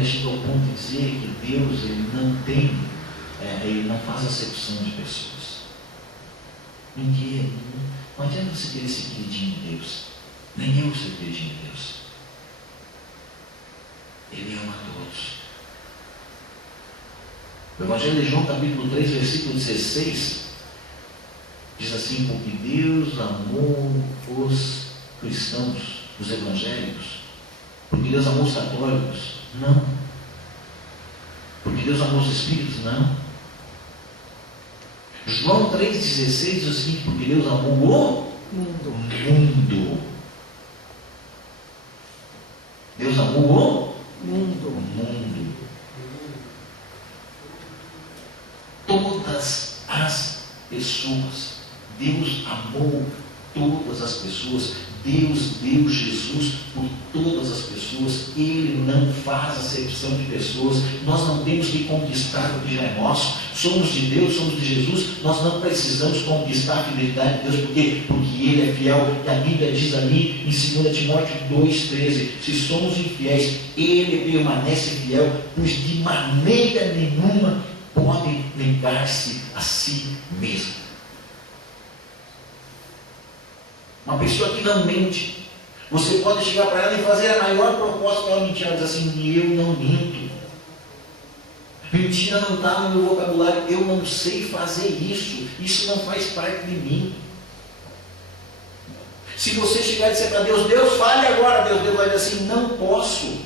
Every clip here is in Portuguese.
chega ao ponto de dizer que Deus ele não faz acepção de pessoas. Não adianta você querer ser queridinho de Deus. Nem eu ser queridinho de Deus. Ele ama a todos. O Evangelho de João, capítulo 3, versículo 16, diz assim: porque Deus amou os cristãos, os evangélicos. Porque Deus amou os católicos? Não. Porque Deus amou os espíritos? Não. João 3,16 diz o seguinte: porque Deus amou o mundo. Deus amou o mundo. Todas as pessoas. Deus amou todas as pessoas. Deus deu Jesus por todas as pessoas. Ele não faz acepção de pessoas. Nós não temos que conquistar o que já é nosso. Somos de Deus, somos de Jesus. Nós não precisamos conquistar a fidelidade de Deus. Por quê? Porque Ele é fiel. E a Bíblia diz ali em 2 Timóteo 2,13: se somos infiéis, Ele permanece fiel, pois de maneira nenhuma pode negar-se a si mesmo. Uma pessoa que não mente, você pode chegar para ela e fazer a maior proposta para ela mentir. Ela diz assim: eu não minto. Mentira não está no meu vocabulário. Eu não sei fazer isso. Isso não faz parte de mim. Se você chegar e dizer para Deus: Deus, fale agora. Deus vai dizer assim: não posso.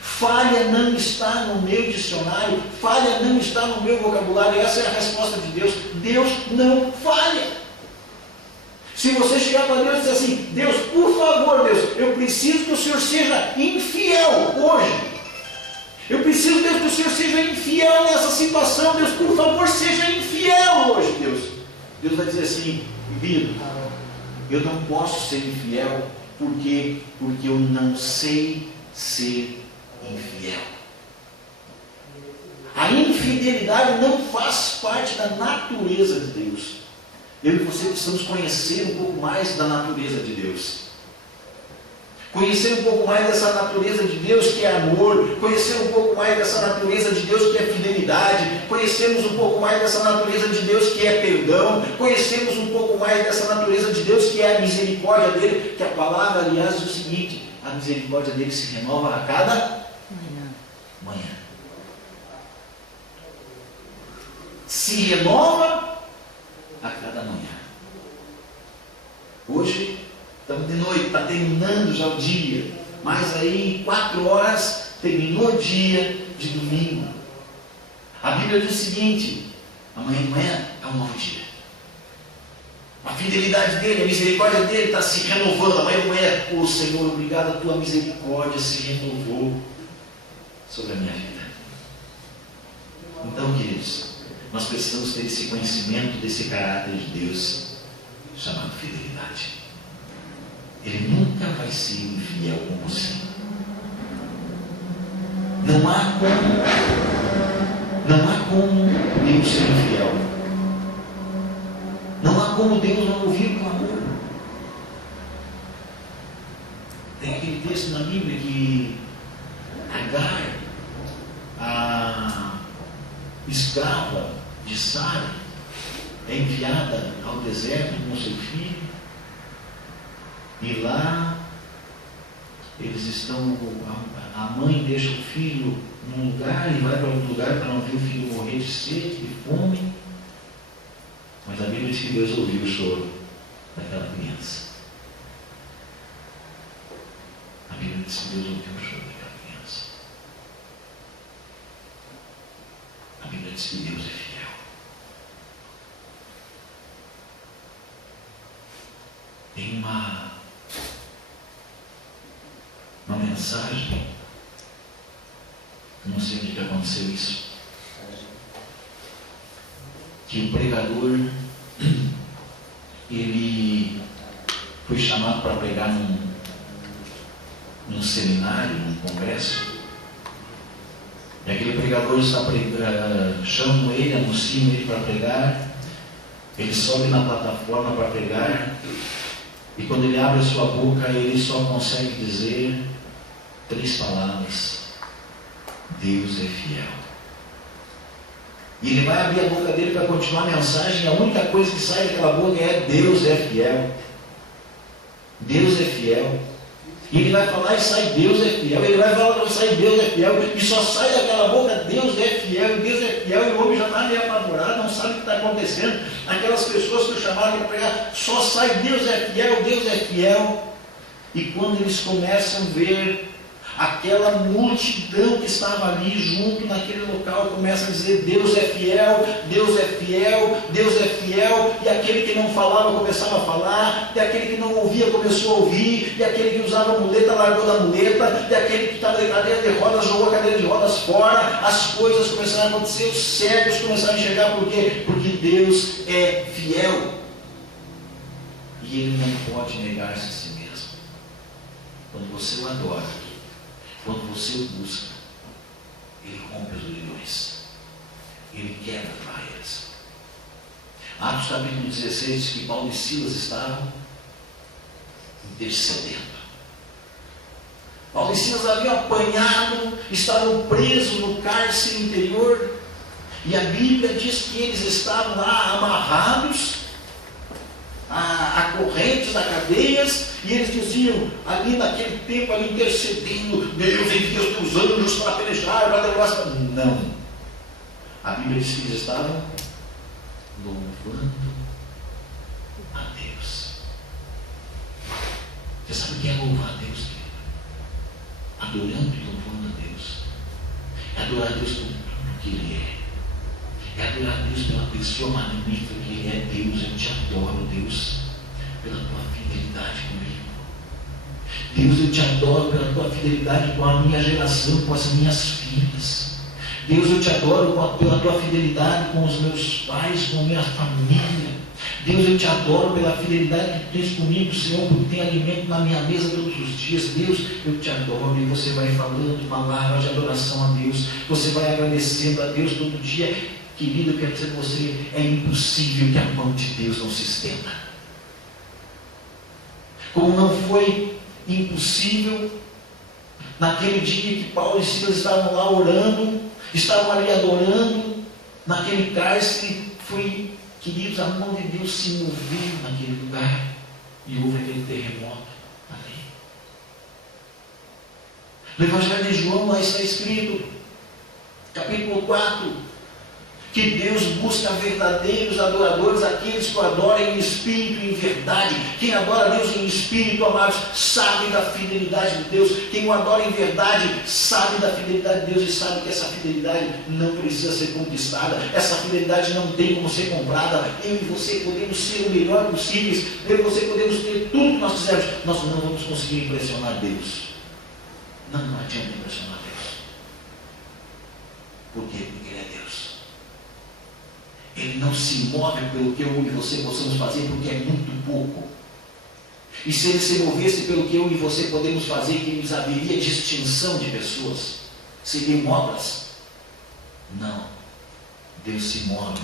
Falha não está no meu dicionário. Falha não está no meu vocabulário. Essa é a resposta de Deus. Deus não falha. Se você chegar para Deus e dizer assim: Deus, por favor, Deus, eu preciso que o Senhor seja infiel hoje. Eu preciso, Deus, que o Senhor seja infiel nessa situação. Deus, por favor, seja infiel hoje, Deus. Deus vai dizer assim: Vitor, eu não posso ser infiel porque eu não sei ser infiel. A infidelidade não faz parte da natureza de Deus. Eu e você precisamos conhecer um pouco mais da natureza de Deus. Conhecer um pouco mais dessa natureza de Deus que é amor. Conhecer um pouco mais dessa natureza de Deus que é fidelidade. Conhecermos um pouco mais dessa natureza de Deus que é perdão. Conhecermos um pouco mais dessa natureza de Deus que é a misericórdia dele. Que a palavra, aliás, diz o seguinte: a misericórdia dele se renova a cada manhã. Se renova a cada manhã. Hoje estamos de noite, está terminando já o dia, mas aí 4 horas terminou o dia de domingo. A Bíblia diz o seguinte: amanhã de manhã é um novo dia. A fidelidade dele, a misericórdia dele está se renovando. Amanhã de manhã, oh Senhor, obrigado, a tua misericórdia se renovou sobre a minha vida. Então, queridos, nós precisamos ter esse conhecimento desse caráter de Deus chamado fidelidade. Ele nunca vai ser infiel com você. Não há como Deus ser infiel. Não há como Deus não ouvir o clamor. Tem aquele texto na Bíblia que Agar, a escrava de Sara, é enviada ao deserto com seu filho, e lá eles estão, a mãe deixa o filho num lugar e vai para outro lugar para não ver o filho morrer de sede, de fome, mas a Bíblia diz que Deus ouviu o choro daquela criança. A Bíblia diz que Deus ouviu o choro daquela criança. A Bíblia diz que Deus é fiel. Tem uma mensagem, não sei onde que aconteceu isso, que o pregador, ele foi chamado para pregar num seminário, num congresso, e aquele pregador está pregando, chamam ele, anunciam ele para pregar, ele sobe na plataforma para pregar, e quando ele abre a sua boca, ele só consegue dizer 3 palavras: Deus é fiel. E ele vai abrir a boca dele para continuar a mensagem, e a única coisa que sai daquela boca é: Deus é fiel. Deus é fiel. E ele vai falar e sai: Deus é fiel. Ele vai falar e sai: Deus é fiel. E só sai daquela boca: Deus é fiel, Deus é fiel. E o homem já está meio apavorado, não sabe o que está acontecendo. Aquelas pessoas que o chamaram para pregar, só sai: Deus é fiel, Deus é fiel. E quando eles começam a ver aquela multidão que estava ali junto naquele local, começa a dizer: Deus é fiel, Deus é fiel, Deus é fiel. E aquele que não falava começava a falar, e aquele que não ouvia começou a ouvir, e aquele que usava a muleta largou da muleta, e aquele que estava de cadeira de rodas jogou a cadeira de rodas fora. As coisas começaram a acontecer, os cegos começaram a enxergar. Por quê? Porque Deus é fiel, e Ele não pode negar-se a si mesmo. Quando você o adora, quando você o busca, Ele rompe os grilhões, Ele quebra as barreiras. Atos capítulo 16 diz que Paulo e Silas estavam intercedendo. Paulo e Silas haviam apanhado, estavam presos no cárcere interior, e a Bíblia diz que eles estavam lá amarrados a correntes, a cadeias, e eles diziam, ali naquele tempo, ali intercedendo: Deus envia os teus anjos para pelejar, para derrubar essa... Não. A Bíblia diz que eles estavam louvando a Deus. Você sabe o que é louvar a Deus, querido? Adorando e louvando a Deus. É adorar a Deus por tudo que Ele é. É adorar a Deus pela pessoa magnífica que Ele é. Deus, eu te adoro, Deus, pela tua fidelidade comigo. Deus, eu te adoro pela tua fidelidade com a minha geração, com as minhas filhas. Deus, eu te adoro pela tua fidelidade com os meus pais, com a minha família. Deus, eu te adoro pela fidelidade que tens comigo, Senhor, porque tem alimento na minha mesa todos os dias. Deus, eu te adoro. E você vai falando palavras de adoração a Deus. Você vai agradecendo a Deus todo dia. Querido, eu quero dizer para você: é impossível que a mão de Deus não se estenda. Como não foi impossível naquele dia que Paulo e Silas estavam lá orando, estavam ali adorando, naquele cárcere, foi, queridos, a mão de Deus se moveu naquele lugar, e houve aquele terremoto ali. No Evangelho de João, lá está escrito, capítulo 4, que Deus busca verdadeiros adoradores, aqueles que o adorem em espírito e em verdade. Quem adora a Deus em espírito, amados, sabe da fidelidade de Deus. Quem o adora em verdade, sabe da fidelidade de Deus, e sabe que essa fidelidade não precisa ser conquistada. Essa fidelidade não tem como ser comprada. Eu e você podemos ser o melhor possível. Eu e você podemos ter tudo que nós quisermos. Nós não vamos conseguir impressionar Deus. Não adianta impressionar Deus. Por quê? Porque Ele é Deus. Ele não se move pelo que eu e você possamos fazer, porque é muito pouco. E se Ele se movesse pelo que eu e você podemos fazer, que haveria distinção de pessoas? Seriam obras? Não. Deus se move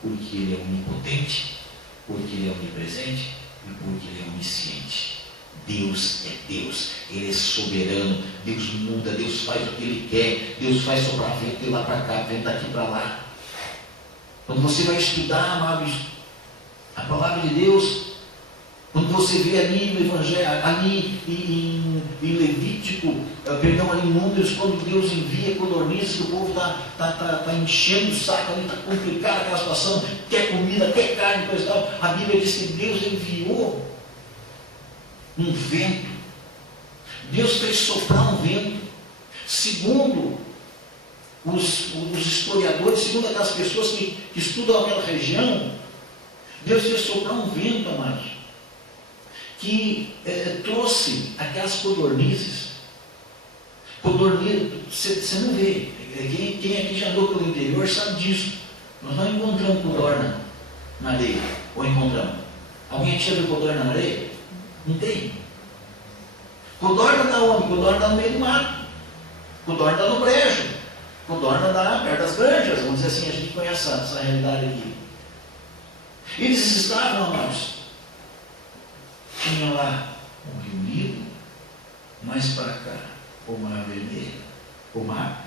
porque Ele é onipotente, porque Ele é onipresente e porque Ele é onisciente. Deus é Deus, Ele é soberano. Deus muda, Deus faz o que Ele quer. Deus faz soprar vento de lá para cá, vento daqui para lá. Quando você vai estudar, amados, a palavra de Deus, quando você vê ali no Evangelho, ali em Levítico, ali em Números, quando Deus envia codornizes, que o povo está enchendo o saco ali, está complicada aquela situação, quer comida, quer carne, coisa e tal. A Bíblia diz que Deus enviou um vento. Deus fez soprar um vento. Segundo os historiadores, segundo aquelas pessoas que estudam aquela região, Deus fez soprar um vento, amados, que trouxe aquelas codornizes. Codorniz, você não vê. Quem aqui já andou pelo interior sabe disso. Nós não encontramos codorna na areia. Ou encontramos? Alguém aqui já viu codorna na areia? Não tem. Codorna está onde? Codorna está no meio do mato. Codorna está no brejo. Codorna está perto das granjas. Vamos dizer assim, a gente conhece essa realidade aqui. Eles estavam, amados, tinha lá um rio Nilo, mais para cá, o Mar Vermelho, o mar